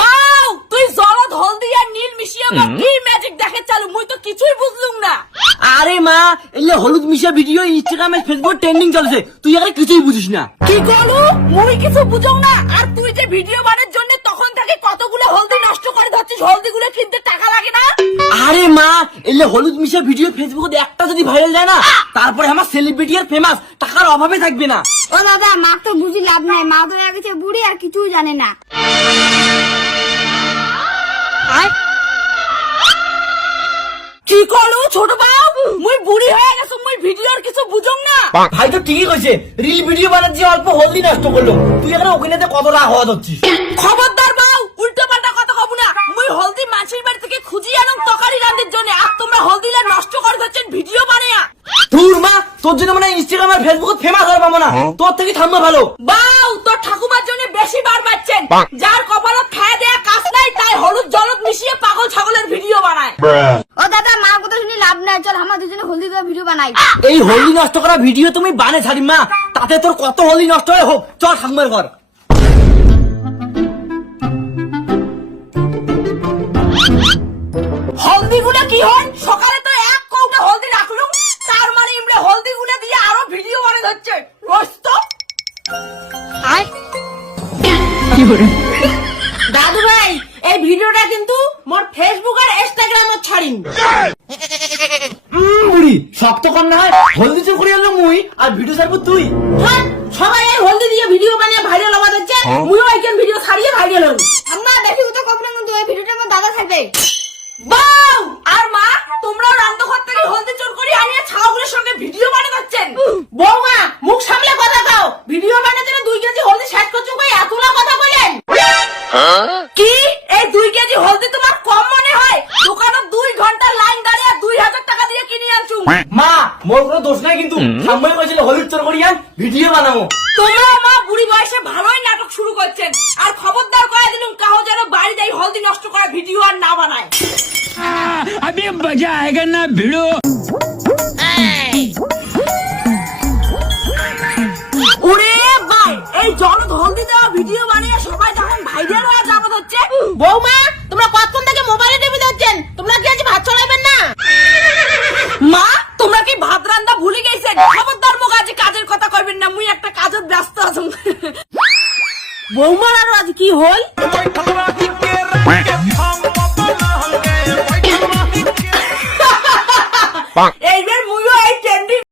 বাউ তুই জলদ হলদি আর নীল মিশিয়ে কি ম্যাজিক দেখে চালু মুই তো কিছুই বুঝলুম না। আরে মা এলে হলুদ মিশা ভিডিও ইনস্টাগ্রামে ফেসবুক ট্রেন্ডিং চলছে, তুই আরে কিছুই বুঝিস না। কি করু মুই কিছু বুঝও না। আর তুই যে ভিডিও বানানোর জন্য তখন থেকে কতগুলো হলদি নষ্ট করে ধরছিস, হলদি গুলো কিনতে টাকা লাগে না? আরে মা এলে হলুদ মিশা ভিডিও ফেসবুকে একটা যদি ভাইরাল যায় না, তারপরে আমার সেলিব্রিটি আর ফেমাস, টাকার অভাবে থাকবে না। ও দাদা মা তো বুঝি লাভ নাই, মা তো হয়ে গেছে বুড়ি আর কিছুই জানে না। কি করু ছোট বাউ মুই বুড়ি হয়ে গেছো, মুই ভিডিওর কিছু বুঝং না। ভাই তো ঠিকই কইছে, রিল ভিডিও বানাচ্ছি অল্প হলদি নষ্ট করলো, তুই এখানে ওখানে কত রাগ হওয়া ধরছিস। খবরদার বাউ উল্টো পাল্টা কথা কব না। মুই হলদি মাছের বাড়ি থেকে খুঁজি আনম তরকারি রান্নার জন্য, আর তোমরা হলদিলা নষ্ট করে ধরছেন ভিডিও বানায়া। তোর মা তোর জন্য মানে ইনস্টাগ্রাম আর ফেসবুক ফেমাস হবে পাবো না, তোর থেকে থামবা ভালো। বাউ তোর ঠাকুমার জন্য বেশি বার পাচ্ছেন, যার কপালত খায় দেয়া কাজ নাই তাই হলুদ জলদ মিশিয়ে পাগল ছাগলের ভিডিও বানায়। ও দাদা মার কথা শুনি লাভ নাই, চল আমরা দুজনে হলদি দেওয়া ভিডিও বানাই। এই হলদি নষ্ট করা ভিডিও তুমি বানে ছাড়ি মা, তাতে তোর কত হলদি নষ্ট হয়ে হোক, চল ঠাকুমার ঘর। হলদি গুলো কি হয় সকালে তো এক কৌটা হলদি রাখলুম, তার মানে ইমরে হলদি গুলো দিয়ে আরো ভিডিও বানাতে হচ্ছে রোজ তো। দাদু ভাই এই ভিডিওটা কিন্তু মোর ফেসবুক আর ইনস্টাগ্রামে ছাড়িন। বুড়ি শক্ত কর না হয়, হলদি চুর করে আনলো মুই আর ভিডিও ছাড়বো তুই। হ্যাঁ, সবাই এই হলদি দিয়ে ভিডিও বানিয়ে ভাইরাল হওয়া যাচ্ছে, মুইও একজন ভিডিও ছাড়িয়ে ভাইরাল হই। আম্মা বেশি কথা কব না, কিন্তু এই ভিডিওটা আমার দাদা থাকবে। বাউ আর মা তোমরা রান্নাঘর থেকে হলদি চোর করে আনিয়ে ছাগলের সঙ্গে ভিডিও বানাতে হচ্ছেন। বৌমা মুখ সামলে কথা কও, ভিডিও বানাতে 2 কেজি হলদি শেষ করছো কই এতলা কথা বলেন? কি এই 2 কেজি হলদি তোমার কম মনে হয়? দোকানে 2 ঘন্টা লাইন দাঁড়িয়ে 2000 টাকা দিয়ে কিনে আনছু। মা মোর কোনো দোষ নাই, কিন্তু ঠাম্মাই কইছিল হলুদ চোর করি আন ভিডিও বানাবো। তোমরা মা বুড়ি বয়সে ভালোই নাটক শুরু করছেন, আর খবরদার কয়ে দিলুম কাহো যেন বাড়ি যাই হলদি নষ্ট করা ভিডিও আর না বানায়। अभी मजा आएगा ना भिड़ो। ওরে ভাই এই জলদ হলদি দেওয়া ভিডিও বানিয়ে সবাই যখন ভাইরাল হয়ে যাবত হচ্ছে। বৌমা তোমরা কতক্ষণ থেকে মোবাইলে টিভি দেখছেন, তোমরা কি আজ ভাত চড়াইবেন না? মা তোমরা কি ভাত রান্না ভুলে গেছেন? খবরদার মুখ আজ কাজের কথা কইবেন না, মুই একটা কাজত ব্যস্ত আছি। বৌমার আরো আজ কি হল?